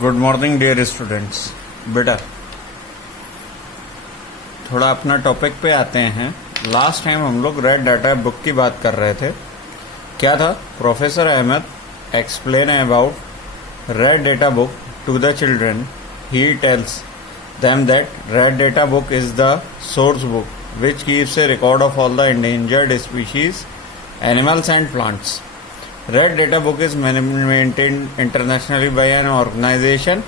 Good morning dear students. बेटा थोड़ा अपना टॉपिक पे आते हैं। लास्ट टाइम हम लोग रेड डाटा बुक की बात कर रहे थे। क्या था? Professor Ahmad explain about red data book to the children. He tells them that red data book is the source book which keeps a record of all the endangered species, animals and plants. Red data book is maintained internationally by an organization.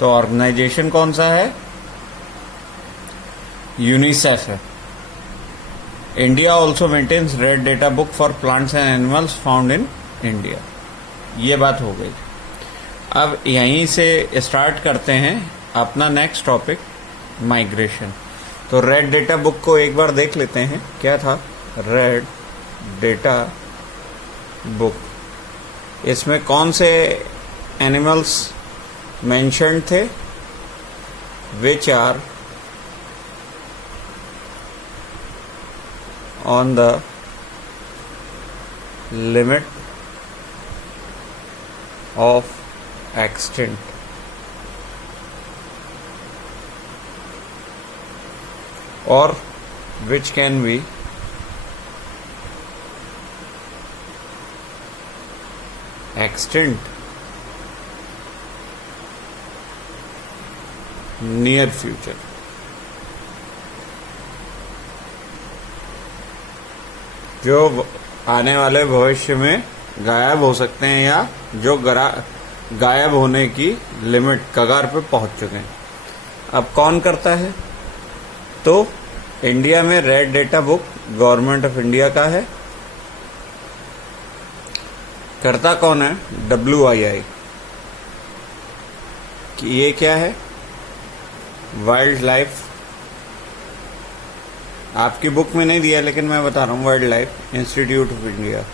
तो organization कौन सा है? UNICEF है। India also maintains red data book for plants and animals found in India. ये बात हो गई। अब यहीं से स्टार्ट करते हैं अपना नेक्स्ट टॉपिक, माइग्रेशन। तो रेड डेटा बुक को एक बार देख लेते हैं। क्या था? Red data book. इसमें कौन से एनिमल्स मेंशन्ड थे? Which are on the limit of extinct. or which can be extinct near future। जो आने वाले भविष्य में गायब हो सकते हैं या जो गायब होने की लिमिट कगार पे पहुंच चुके हैं। अब कौन करता है? तो इंडिया में red data book government of India का है। करता कौन है? WII। कि ये क्या है? Wild life. आपकी बुक में नहीं दिया लेकिन मैं बता रहा हूँ। Wild life institute of India,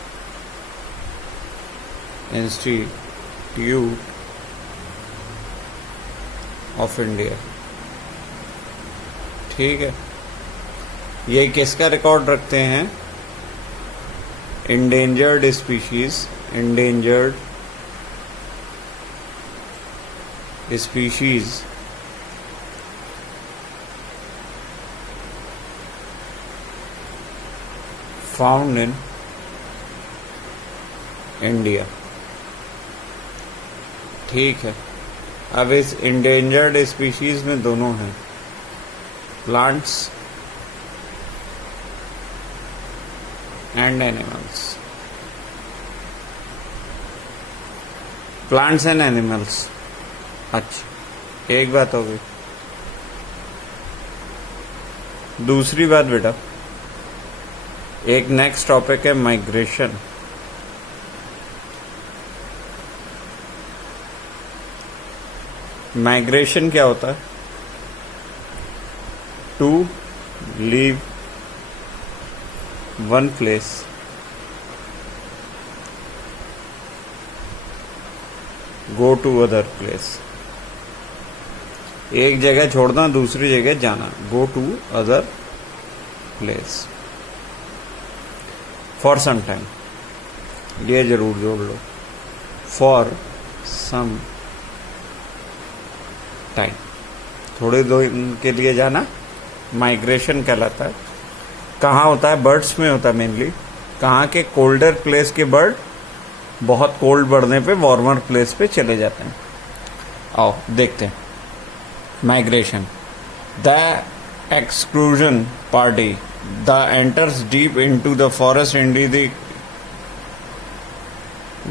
institute of India. ठीक है। ये किसका रिकॉर्ड रखते हैं? Endangered species, endangered species found in India. ठीक है। अब इस इंडेंजर्ड स्पीशीज में दोनों हैं, plants and animals। plants and animals। अच्छा, एक बात हो गई। दूसरी बात बेटा, एक नेक्स्ट टॉपिक है माइग्रेशन। माइग्रेशन क्या होता है? to leave one place go to other place। एक जगह छोड़ना, दूसरी जगह जाना। go to other place for some time। ये जरूर जोड़ लो, for some time। थोड़े दिन के लिए जाना माइग्रेशन कहलाता है। कहाँ होता है? बर्ड्स में होता है मेनली। कहाँ के? कोल्डर प्लेस के बर्ड बहुत कोल्ड बढ़ने पे वार्मर प्लेस पे चले जाते हैं। आओ देखते हैं migration. The exclusion party the enters deep into the forest under the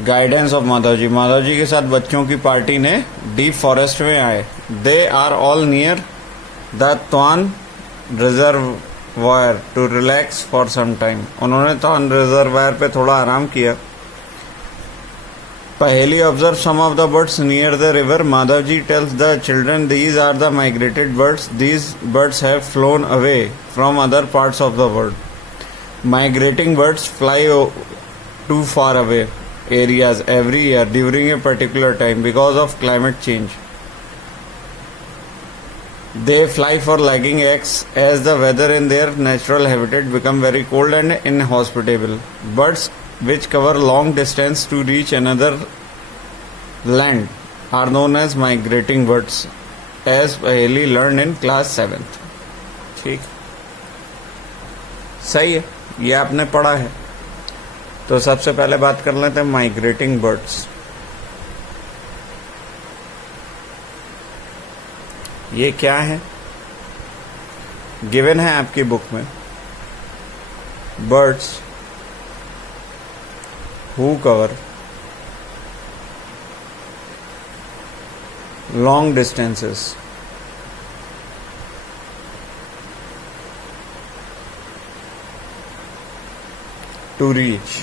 guidance of Madhav ji. Madhav ji के साथ बच्चों की पार्टी ने डीप फॉरेस्ट में आए। They are all near the त्वान reservoir to relax for some time. उन्होंने त्वान रिजर्वायर पे थोड़ा आराम किया। पहली observe some of the birds near the river. Madhav ji tells the children these are the migrated birds. These birds have flown away from other parts of the world. Migrating birds fly to far away areas every year during a particular time because of climate change. They fly for lagging eggs as the weather in their natural habitat become very cold and inhospitable. Birds which cover long distance to reach another land are known as migrating birds as पहेली learn in class 7th। ठीक, सही है, ये आपने पढ़ा है। तो सबसे पहले बात कर लेते हैं माइग्रेटिंग बर्ड्स। ये क्या है? गिवन है आपकी बुक में, birds who cover long distances to reach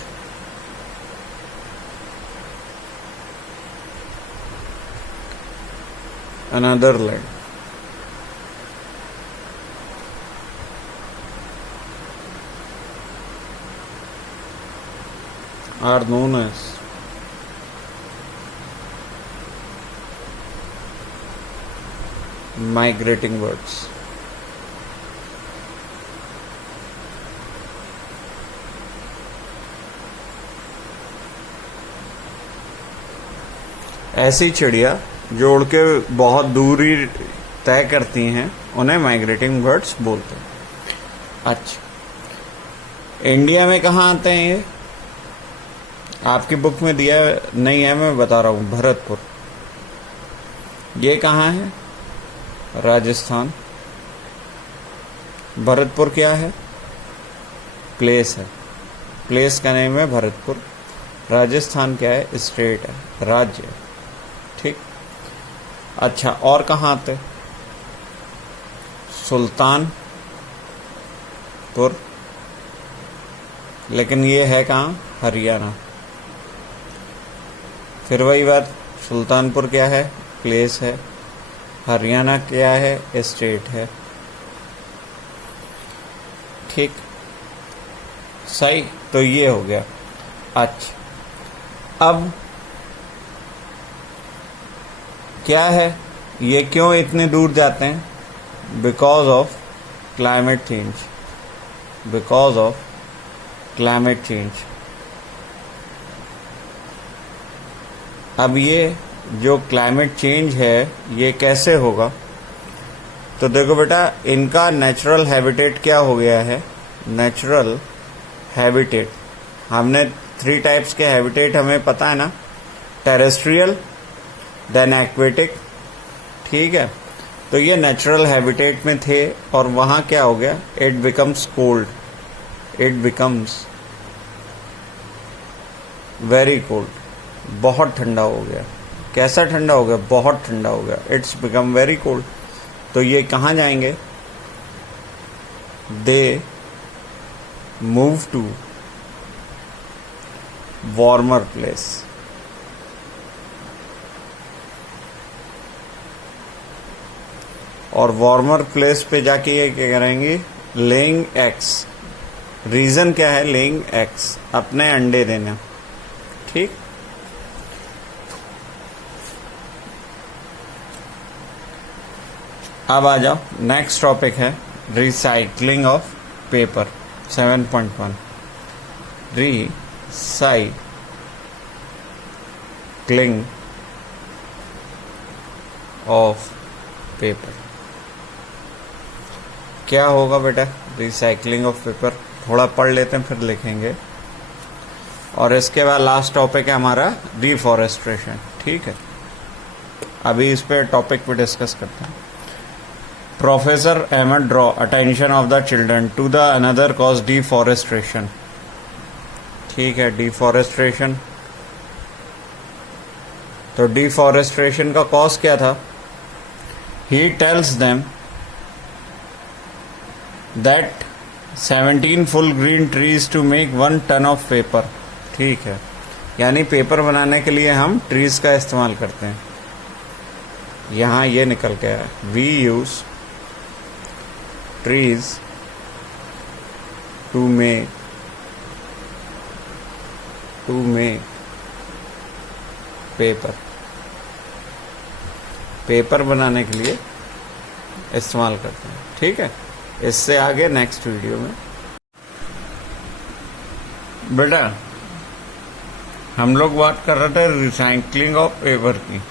another land are known as migrating birds। ऐसी चिड़िया जो उड़ के बहुत दूरी तय करती हैं उन्हें माइग्रेटिंग बर्ड्स बोलते हैं। अच्छा, इंडिया में कहाँ आते हैं ये? आपकी बुक में दिया नहीं है, मैं बता रहा हूँ, भरतपुर। ये कहाँ है? राजस्थान। भरतपुर क्या है? प्लेस है, प्लेस का नेम है भरतपुर। राजस्थान क्या है? स्टेट है, राज्य है। ठीक, अच्छा, और कहाँ आते? सुल्तानपुर, लेकिन ये है कहाँ? हरियाणा। फिर वही बात, सुल्तानपुर क्या है? प्लेस है। हरियाणा क्या है? स्टेट है। ठीक, सही, तो ये हो गया। अच्छा, अब क्या है, ये क्यों इतने दूर जाते हैं? Because of climate change, because of climate change. अब ये जो क्लाइमेट चेंज है ये कैसे होगा? तो देखो बेटा, इनका नेचुरल हैबिटेट क्या हो गया है? नेचुरल हैबिटेट, हमने 3 टाइप्स के हैबिटेट हमें पता है ना, टेरेस्ट्रियल, देन एक्वेटिक। ठीक है, तो ये नेचुरल हैबिटेट में थे और वहाँ क्या हो गया? It becomes cold, it becomes very cold, बहुत ठंडा हो गया। कैसा ठंडा हो गया? बहुत ठंडा हो गया, इट्स बिकम वेरी कोल्ड। तो ये कहाँ जाएंगे? They move to warmer place. और वार्मर प्लेस पे जाके ये क्या करेंगे? Laying eggs. रीजन क्या है? लेइंग एग्स, अपने अंडे देना। ठीक, अब आ जाओ, नेक्स्ट टॉपिक है recycling of paper 7.1। Recycling of paper क्या होगा बेटा? रिसाइकलिंग ऑफ पेपर थोड़ा पढ़ लेते हैं फिर लिखेंगे। और इसके बाद लास्ट टॉपिक है हमारा डिफॉरेस्ट्रेशन। ठीक है, अभी इस पे टॉपिक पे डिस्कस करते हैं। Professor Ahmed draw attention of the children to the another cause, deforestation। ठीक है, डिफॉरेस्ट्रेशन। तो डिफॉरेस्ट्रेशन का कॉज क्या था? He tells them that 17 full green trees to make 1 ton of paper। ठीक है, यानी पेपर बनाने के लिए हम ट्रीज का इस्तेमाल करते हैं। यहाँ ये निकल के आया, we use trees to make paper बनाने के लिए इस्तेमाल करते हैं। ठीक है, इससे आगे नेक्स्ट वीडियो में। बेटा हम लोग बात कर रहे थे रिसाइकलिंग ऑफ पेपर की।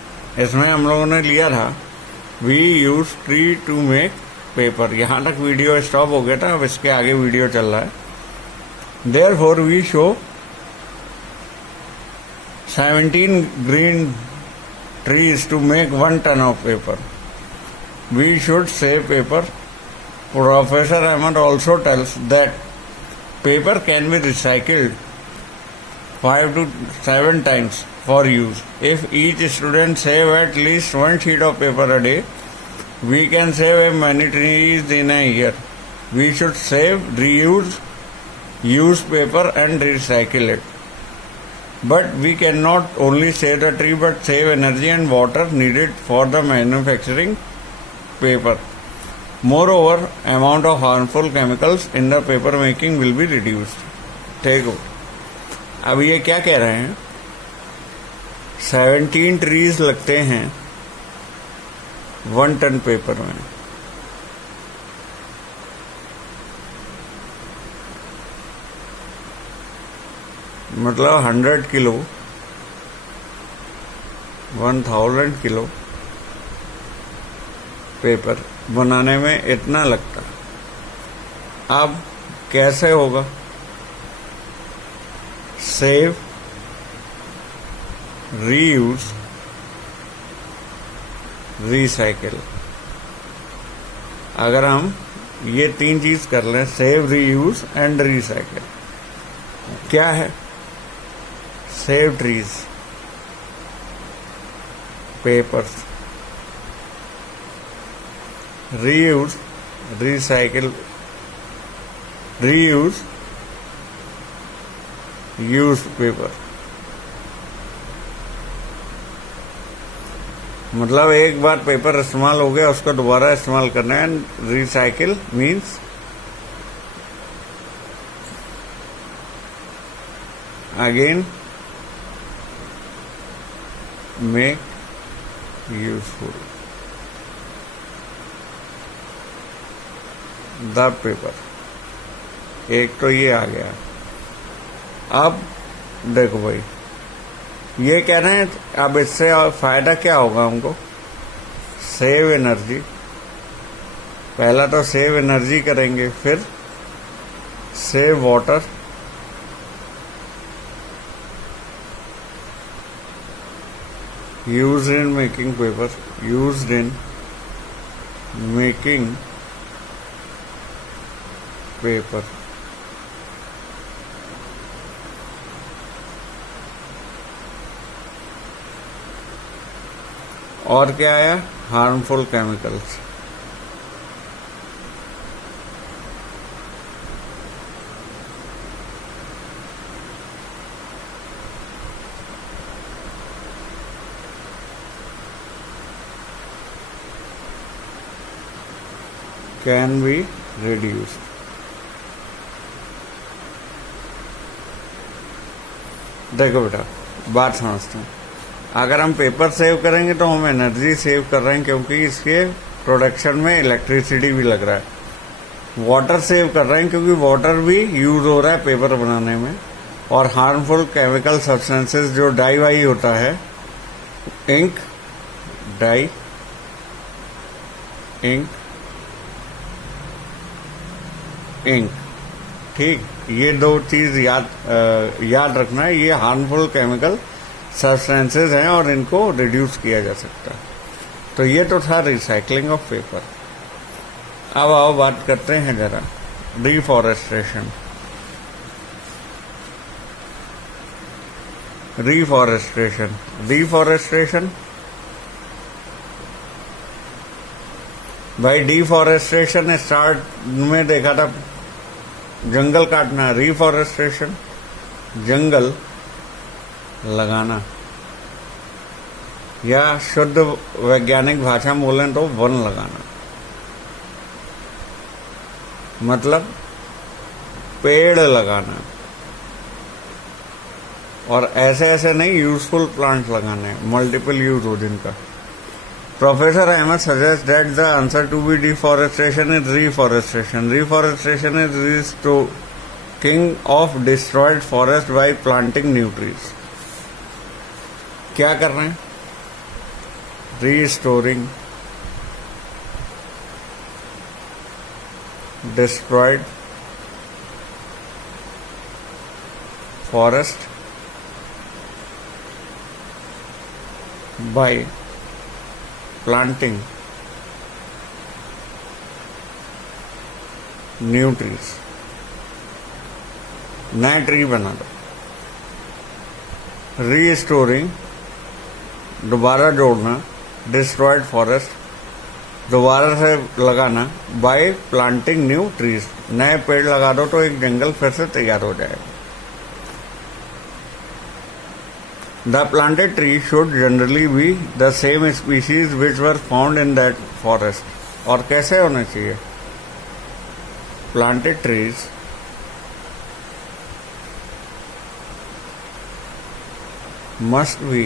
इसमें हम लोगों ने लिया था we use tree to make paper. यहाँ तक वीडियो स्टॉप हो गया था, अब इसके आगे वीडियो चल रहा है। Therefore we show 17 green trees to make 1 ton of paper. We should save paper. Professor Ahmed also tells that paper can be recycled 5 to 7 times for use. If each student save at least 1 sheet of paper a day, we can save many trees in a year. We should save, reuse, use paper and recycle it. But we cannot only save the tree but save energy and water needed for the manufacturing paper. Moreover, amount of harmful chemicals in the paper making will be reduced. देखो, अब ये क्या कह रहे हैं? 17 trees लगते हैं 1 ton paper में। मतलब 100 किलो 1000 किलो पेपर बनाने में इतना लगता। अब कैसे होगा? Save, reuse, recycle. अगर हम ये 3 चीज कर लें, सेव, रीयूज एंड रिसाइकिल, क्या है? Save trees, papers, reuse, recycle, reuse, use paper। मतलब एक बार पेपर इस्तेमाल हो गया, उसको दोबारा इस्तेमाल करना है। Recycle means again make useful the paper. एक तो ये आ गया। अब देखो भाई, ये कह रहे हैं अब इससे फायदा क्या होगा हमको? Save energy. पहला तो सेव एनर्जी करेंगे, फिर save water, used in making paper, used in making paper। और क्या आया? Harmful chemicals. Can be reduced. देखो बेटा, बात समझते हैं। अगर हम पेपर सेव करेंगे तो हम एनर्जी सेव कर रहे हैं, क्योंकि इसके प्रोडक्शन में इलेक्ट्रिसिटी भी लग रहा है। वाटर सेव कर रहे हैं, क्योंकि वाटर भी यूज हो रहा है पेपर बनाने में। और हार्मफुल केमिकल सब्सटेंसेस जो डाई वाई होता है, इंक, डाई, इंक, इंक, ठीक, ये 2 चीज याद रखना है। ये हार्मफुल केमिकल सब्सटेंसेस हैं और इनको रिड्यूस किया जा सकता है। तो ये तो था रिसाइकलिंग ऑफ पेपर। अब आओ बात करते हैं जरा रिफॉरेस्टेशन। रिफॉरेस्टेशन भाई, डिफॉरेस्टेशन स्टार्ट में देखा था जंगल काटना। रिफॉरेस्टेशन जंगल लगाना, या शुद्ध वैज्ञानिक भाषा में बोलें तो वन लगाना। मतलब पेड़ लगाना, और ऐसे ऐसे नहीं, यूजफुल प्लांट लगाने, मल्टीपल यूज हो जिनका। Professor Ahmed suggests that the answer to be deforestation is reforestation. Reforestation is restoring of destroyed forest by planting new trees. क्या कर रहे हैं? restoring destroyed forest by planting new trees, नए tree बना दो। Restoring दोबारा जोड़ना, डिस्ट्रॉयड फॉरेस्ट दोबारा से लगाना, बाय प्लांटिंग न्यू ट्रीज नए पेड़ लगा दो तो एक जंगल फिर से तैयार हो जाएगा। The planted tree should generally be the same species which were found in that forest. और कैसे होने चाहिए? Planted trees must be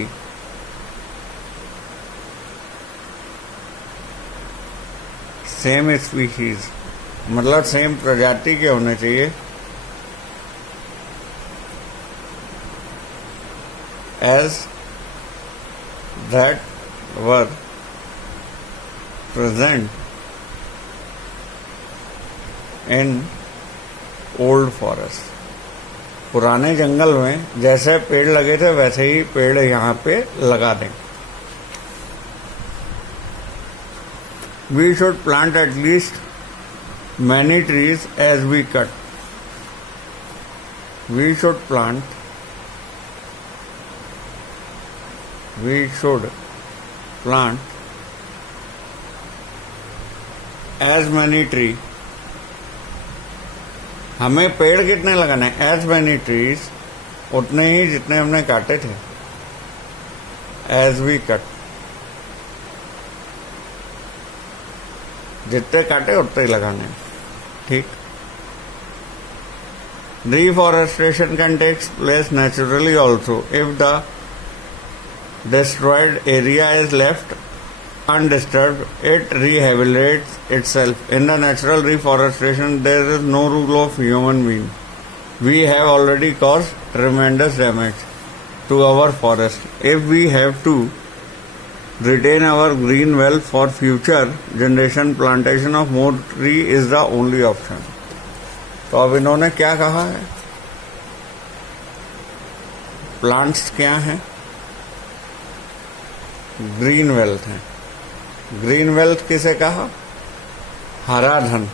same species, मतलब सेम प्रजाति के होने चाहिए as that were present in old forest. पुराने जंगल में जैसे पेड़ लगे थे वैसे ही पेड़ यहाँ पे लगा दें। We should plant at least many trees as we cut. We should plant as many tree. हमें पेड़ कितने लगाने हैं? एज मैनी ट्रीज, उतने ही जितने हमने काटे थे। एज वी कट, जितने काटे उतने ही लगाने हैं। ठीक। Reforestation can take place naturally also if the destroyed area is left undisturbed. It rehabilitates itself. In the natural reforestation, there is no rule of human being. We have already caused tremendous damage to our forest. If we have to retain our green wealth for future generation, plantation of more tree is the only option. तो अब इन्होंने क्या कहा है? Plants क्या हैं? Green wealth है। Green wealth किसे कहा? हरा धन।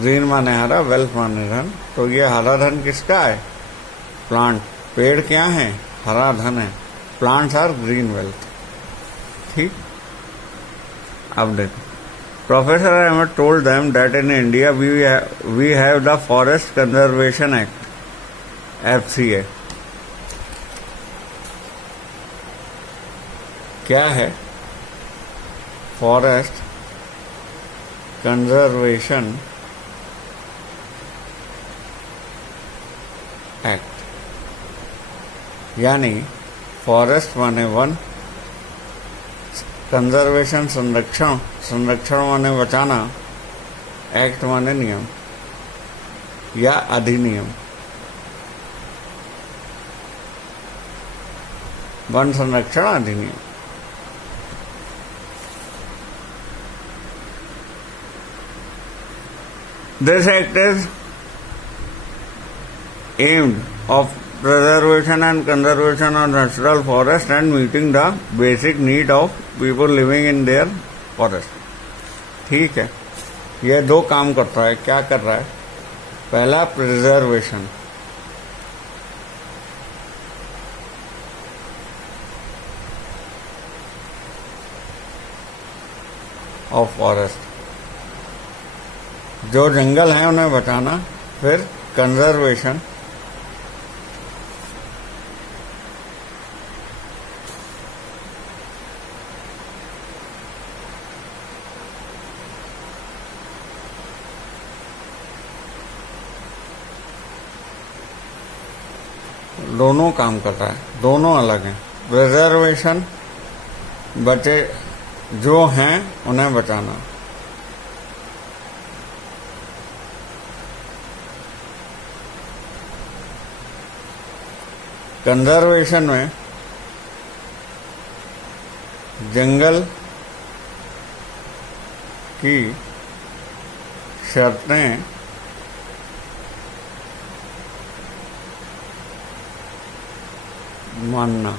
ग्रीन माने हरा, वेल्थ माने धन। तो ये हरा धन किसका है? प्लांट। पेड़ क्या है? हरा धन है। Plants are green wealth. ठीक। अब देखो, Professor Ahmed told them that in India we have the Forest Conservation Act, FCA. क्या है? फॉरेस्ट कंजर्वेशन एक्ट, यानी फॉरेस्ट माने वन, कंजर्वेशन संरक्षण, संरक्षण माने बचाना, एक्ट माने नियम या अधिनियम। वन संरक्षण अधिनियम। This act is aimed of preservation and conservation of natural forest and meeting the basic need of people living in their forest. ठीक है, ये दो काम करता है। क्या कर रहा है? पहला प्रिजर्वेशन, ऑफ फॉरेस्ट, जो जंगल है उन्हें बचाना। फिर कंजर्वेशन, दोनों काम कर रहा है, दोनों अलग हैं। प्रिजर्वेशन, बचे जो हैं उन्हें बचाना। कंजर्वेशन में जंगल की शर्तें मानना।